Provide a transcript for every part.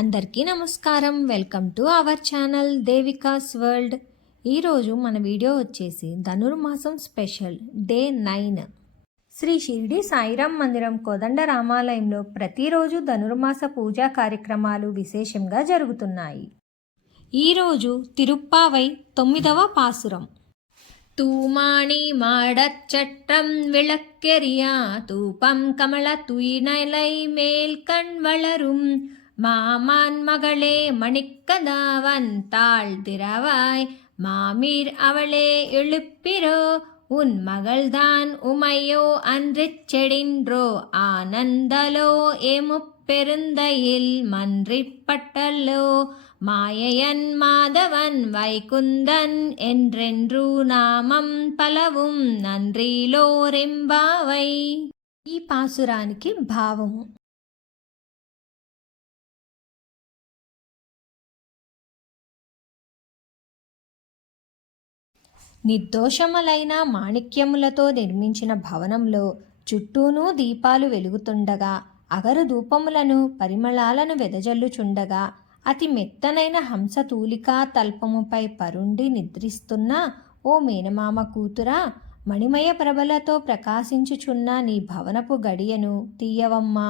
అందరికీ నమస్కారం. Welcome to our channel దేవికాస్ world. ఈరోజు మన వీడియో వచ్చేసి ధనుర్మాసం స్పెషల్ డే 9. శ్రీ షిరిడి సాయిరాం మందిరం కోదండ రామాలయంలో ప్రతిరోజు ధనుర్మాస పూజా కార్యక్రమాలు విశేషంగా జరుగుతున్నాయి. ఈరోజు తిరుప్పావై 9వ పాసురం. தூமாணி மாடச்சற்றம் விளக்கெரியா தூபம் கமல துயினலை மேல் கண் வளரும் மாமான் மகளே மணிக்கதாவன் தாழ் திரவாய் மாமீர் அவளே எழுப்பிரோ உன் மகள்தான் உமையோ அன்றிச் செடின்றோ ஆனந்தலோ ஏமுப்பெருந்தையில் மன்றிப்பட்டல்லோ மாயையன் மாதவன் வைகுந்தன் என்றென்று నామం పలவும் నంద్రిలోరెంబావై. ఈ పాసురానికి భావము: నిర్దోషములైన మాణిక్యములతో నిర్మించిన భవనంలో చుట్టూనూ దీపాలు వెలుగుతుండగా, అగరు ధూపములను పరిమళాలను వెదజల్లుచుండగా, అతి మెత్తనైన హంసతూలికా తల్పముపై పరుండి నిద్రిస్తున్న ఓ మేనమామ కూతురా, మణిమయ ప్రభలతో ప్రకాశించుచున్న నీ భవనపు గడియను తీయవమ్మా.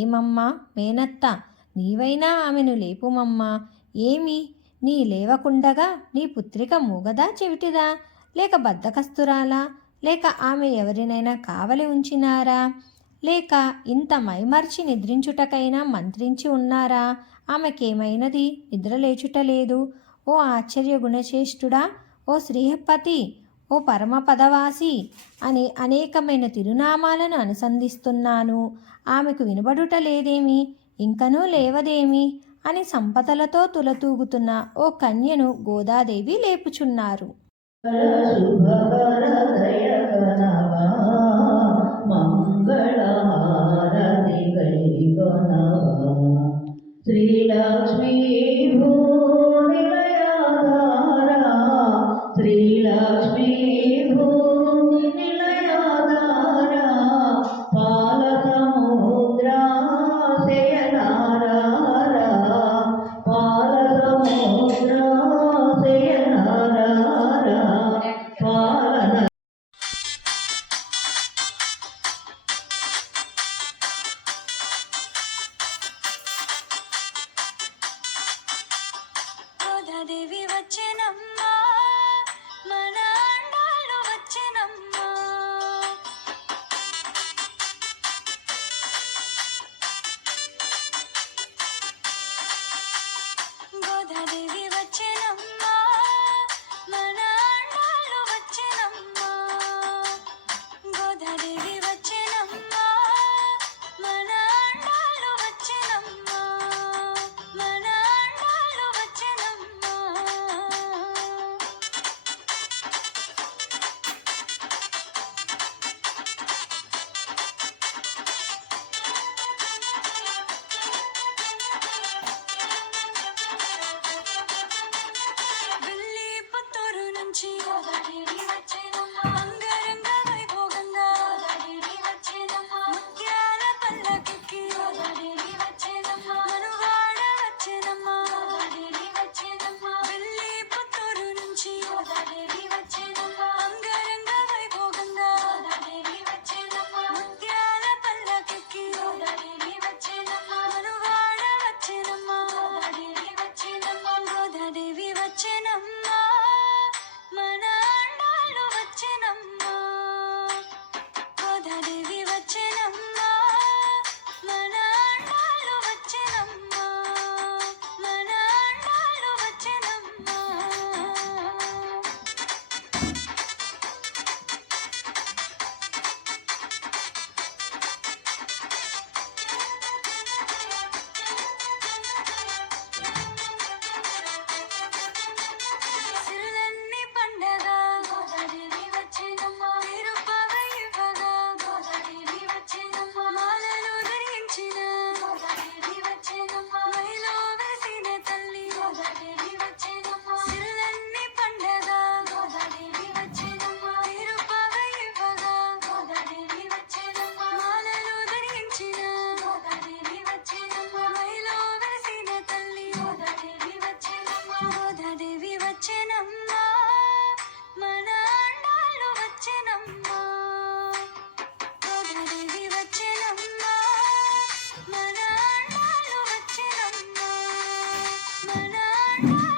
ఏమమ్మా మేనత్త, నీవైనా ఆమెను లేపుమమ్మా. ఏమి, నీ లేవకుండగా నీ పుత్రిక మూగదా, చెవిటిదా, లేక బద్ధకస్తురాలా, లేక ఆమె ఎవరినైనా కావలి ఉంచినారా, లేక ఇంత మైమర్చి నిద్రించుటకైనా మంత్రించి ఉన్నారా? ఆమెకేమైనది, నిద్రలేచుటలేదు. ఓ ఆశ్చర్య గుణచేష్టుడా, ఓ శ్రీహపతి, ఓ పరమపదవాసి అని అనేకమైన తిరునామాలను అనుసంధిస్తున్నాను. ఆమెకు వినబడుట లేదేమి, ఇంకనూ లేవదేమి అని సంపదలతో తులతూగుతున్న ఓ కన్యను గోదాదేవి లేపుచున్నారు. శ్రీలక్ష్మీ భూనిలయాధారా, శ్రీలక్ష్మీ భూనిలయాధారా, పాల సముద్రా శయనారారా, పాల సముద్రా శయనారారా, పాలన గోదాదేవి వచ్చెనమ్మా మన అండాలు వచ్చెనమ్మా గోదాదేవి వచ్చెనమ్మా మన అండాలు వచ్చెనమ్మా మన అండాలు